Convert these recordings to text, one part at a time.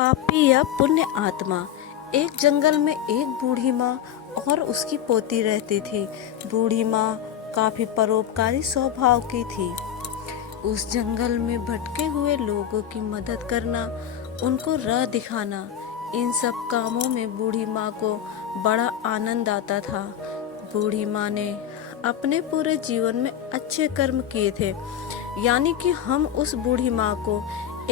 पापी या पुण्य आत्मा। एक जंगल में एक बूढ़ी माँ और उसकी पोती रहती थी। बूढ़ी माँ काफी परोपकारी स्वभाव की थी। उस जंगल में भटके हुए लोगों की मदद करना, उनको राह दिखाना, इन सब कामों में बूढ़ी माँ को बड़ा आनंद आता था। बूढ़ी माँ ने अपने पूरे जीवन में अच्छे कर्म किए थे, यानी कि हम उस बूढ़ी माँ को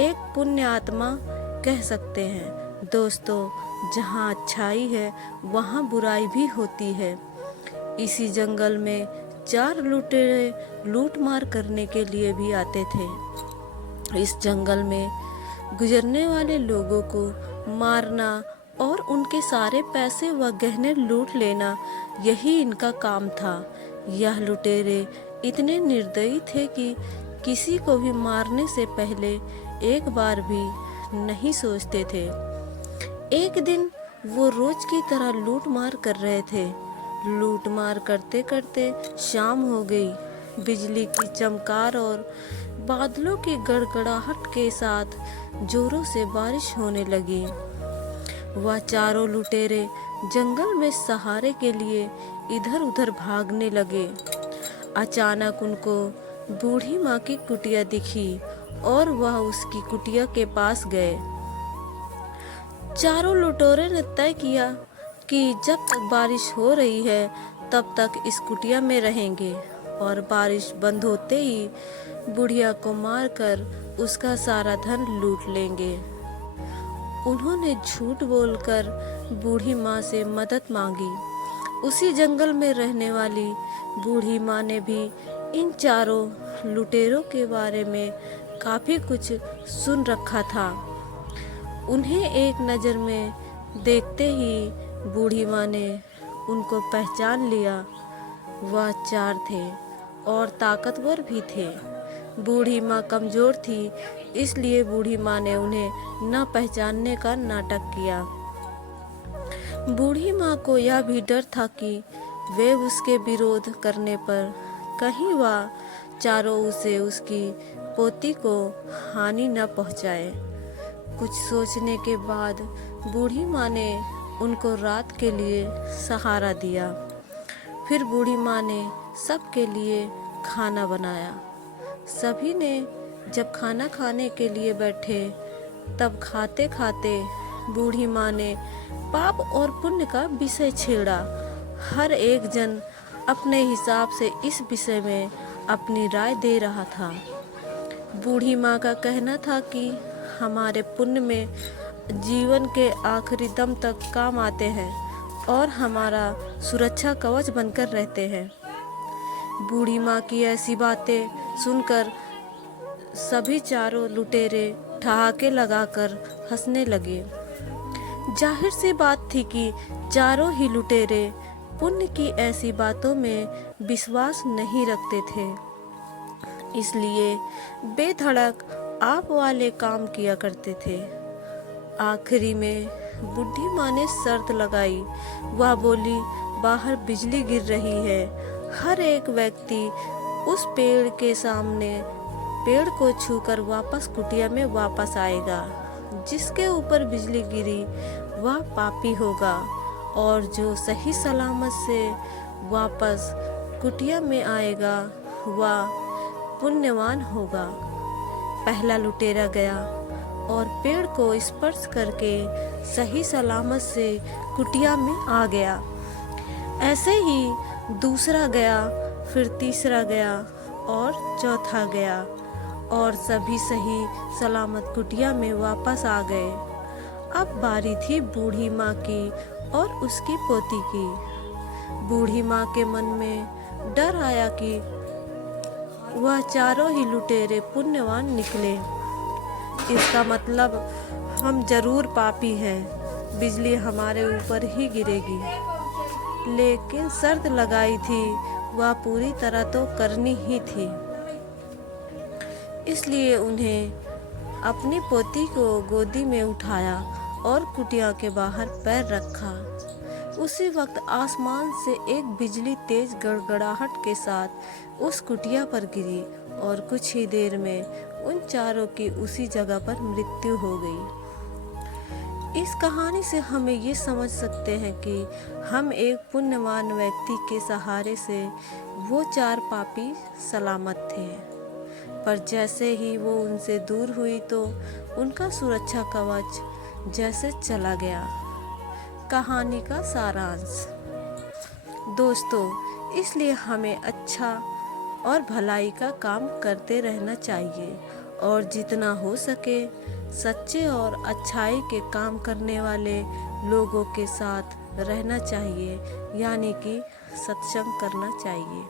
एक पुण्य आत्मा कह सकते हैं। दोस्तों, जहाँ अच्छाई है वहाँ बुराई भी होती है। इसी जंगल में 4 लुटेरे लूट मार करने के लिए भी आते थे। इस जंगल में गुजरने वाले लोगों को मारना और उनके सारे पैसे व गहने लूट लेना, यही इनका काम था। यह लुटेरे इतने निर्दयी थे कि किसी को भी मारने से पहले एक बार भी नहीं सोचते थे। एक दिन वो रोज की तरह लूट मार कर रहे थे। लूट मार करते करते शाम हो गई। बिजली की चमकार और बादलों की गड़गड़ाहट के साथ जोरों से बारिश होने लगी। वह चारों लुटेरे जंगल में सहारे के लिए इधर उधर भागने लगे। अचानक उनको बूढ़ी माँ की कुटिया दिखी और वह उसकी कुटिया के पास गए। चारों लुटेरों ने तय किया कि जब तक बारिश हो रही है तब तक इस कुटिया में रहेंगे और बारिश बंद होते ही बुढ़िया को मारकर उसका सारा धन लूट लेंगे। उन्होंने झूठ बोलकर बूढ़ी माँ से मदद मांगी। उसी जंगल में रहने वाली बूढ़ी माँ ने भी इन चारों लुटेरों के बारे में काफी कुछ सुन रखा था। उन्हें एक नज़र में देखते ही बूढ़ी माँ ने उनको पहचान लिया। वह 4 थे और ताकतवर भी थे। बूढ़ी माँ कमज़ोर थी, इसलिए बूढ़ी माँ ने उन्हें न पहचानने का नाटक किया। बूढ़ी माँ को यह भी डर था कि वे उसके विरोध करने पर कहीं वह चारों उसे उसकी पोती को हानि न पहुँचाए। कुछ सोचने के बाद बूढ़ी माँ ने उनको रात के लिए सहारा दिया। फिर बूढ़ी माँ ने सबके लिए खाना बनाया। सभी ने जब खाना खाने के लिए बैठे तब खाते खाते बूढ़ी माँ ने पाप और पुण्य का विषय छेड़ा। हर एक जन अपने हिसाब से इस विषय में अपनी राय दे रहा था। बूढ़ी माँ का कहना था कि हमारे पुण्य में जीवन के आखिरी दम तक काम आते हैं और हमारा सुरक्षा कवच बनकर रहते हैं। बूढ़ी माँ की ऐसी बातें सुनकर सभी चारों लुटेरे ठहाके लगाकर हंसने लगे। जाहिर सी बात थी कि चारों ही लुटेरे पुण्य की ऐसी बातों में विश्वास नहीं रखते थे, इसलिए बेधड़क आप वाले काम किया करते थे। आखिरी में बूढ़ी माँ ने शर्त लगाई। वह बोली, बाहर बिजली गिर रही है, हर एक व्यक्ति उस पेड़ के सामने पेड़ को छूकर वापस कुटिया में वापस आएगा। जिसके ऊपर बिजली गिरी वह पापी होगा और जो सही सलामत से वापस कुटिया में आएगा वह पुण्यवान होगा। पहला लुटेरा गया और पेड़ को स्पर्श करके सही सलामत से कुटिया में आ गया। ऐसे ही दूसरा गया, फिर तीसरा गया और चौथा गया और सभी सही सलामत कुटिया में वापस आ गए। अब बारी थी बूढ़ी माँ की और उसकी पोती की। बूढ़ी माँ के मन में डर आया कि वह चारों ही लुटेरे पुण्यवान निकले। इसका मतलब हम जरूर पापी हैं, बिजली हमारे ऊपर ही गिरेगी। लेकिन शर्त लगाई थी वह पूरी तरह तो करनी ही थी। इसलिए उन्हें अपनी पोती को गोदी में उठाया और कुटिया के बाहर पैर रखा। उसी वक्त आसमान से एक बिजली तेज गड़गड़ाहट के साथ उस कुटिया पर गिरी और कुछ ही देर में उन चारों की उसी जगह पर मृत्यु हो गई। इस कहानी से हमें ये समझ सकते हैं कि हम एक पुण्यवान व्यक्ति के सहारे से वो 4 पापी सलामत थे, पर जैसे ही वो उनसे दूर हुई तो उनका सुरक्षा कवच जैसे चला गया। कहानी का सारांश। दोस्तों, इसलिए हमें अच्छा और भलाई का काम करते रहना चाहिए और जितना हो सके सच्चे और अच्छाई के काम करने वाले लोगों के साथ रहना चाहिए, यानी कि सत्संग करना चाहिए।